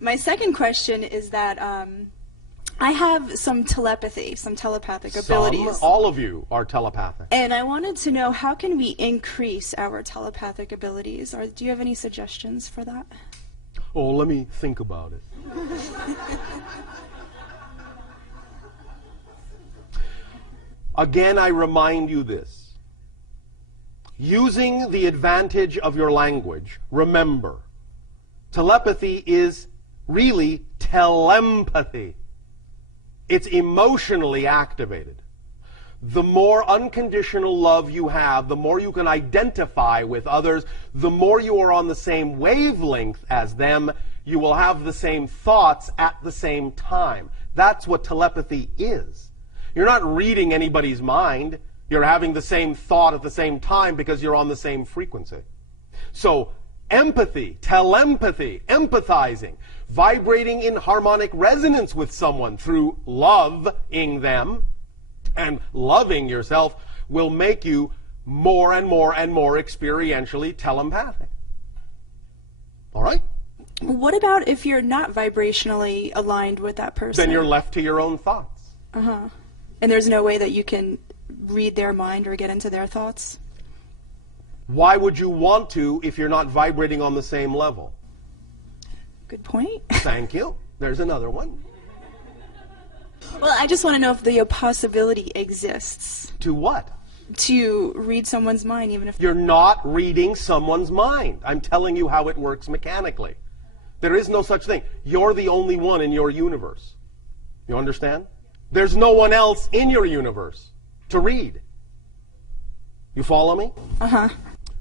My second question is that I have some telepathy, some telepathic abilities. All of you are telepathic. And I wanted to know, how can we increase our telepathic abilities? Or do you have any suggestions for that? Oh, let me think about it. Again, I remind you this. Using the advantage of your language, remember, telepathy is really telempathy. It's emotionally activated. The more unconditional love you have, the more you can identify with others, the more you are on the same wavelength as them, you will have the same thoughts at the same time. That's what telepathy is. You're not reading anybody's mind. You're having the same thought at the same time because you're on the same frequency. So, empathy, telempathy, empathizing, vibrating in harmonic resonance with someone through loving them and loving yourself will make you more and more and more experientially telepathic. All right? What about if you're not vibrationally aligned with that person? Then you're left to your own thoughts. Uh-huh. And there's no way that you can read their mind or get into their thoughts? Why would you want to if you're not vibrating on the same level? Good point. Thank you. There's another one. Well, I just want to know if the possibility exists. To what? To read someone's mind, even if... You're not reading someone's mind. I'm telling you how it works mechanically. There is no such thing. You're the only one in your universe. You understand? There's no one else in your universe to read. You follow me? Uh-huh.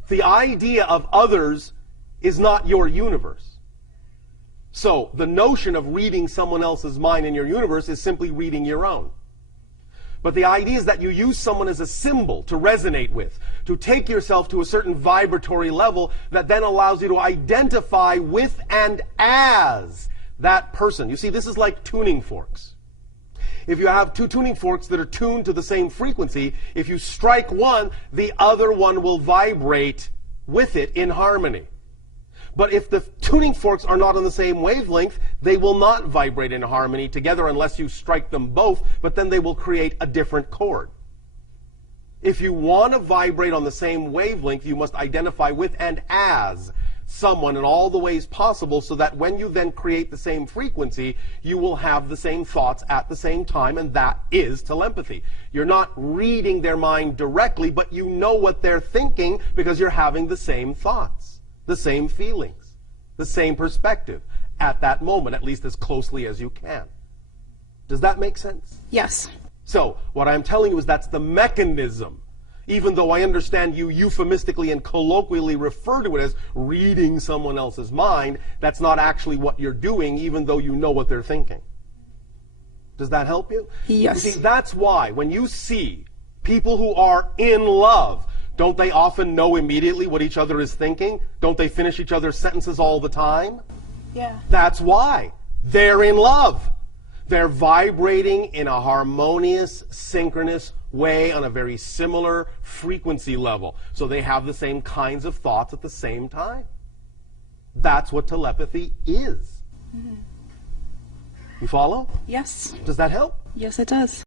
The idea of others is not your universe. So the notion of reading someone else's mind in your universe is simply reading your own. But the idea is that you use someone as a symbol to resonate with, to take yourself to a certain vibratory level that then allows you to identify with and as that person. You see, this is like tuning forks. If you have two tuning forks that are tuned to the same frequency, if you strike one, the other one will vibrate with it in harmony. But if the tuning forks are not on the same wavelength, they will not vibrate in harmony together unless you strike them both, but then they will create a different chord. If you want to vibrate on the same wavelength, you must identify with and as someone in all the ways possible so that when you then create the same frequency, you will have the same thoughts at the same time, and that is telepathy. You're not reading their mind directly, but you know what they're thinking because you're having the same thoughts, the same feelings, the same perspective at that moment, at least as closely as you can. Does that make sense? Yes. So, what I'm telling you is that's the mechanism. Even though I understand you euphemistically and colloquially refer to it as reading someone else's mind, that's not actually what you're doing, even though you know what they're thinking. Does that help you? Yes. You see, that's why when you see people who are in love, don't they often know immediately what each other is thinking? Don't they finish each other's sentences all the time? Yeah. That's why. They're in love. They're vibrating in a harmonious, synchronous way on a very similar frequency level. So they have the same kinds of thoughts at the same time. That's what telepathy is. Mm-hmm. You follow? Yes. Does that help? Yes, it does.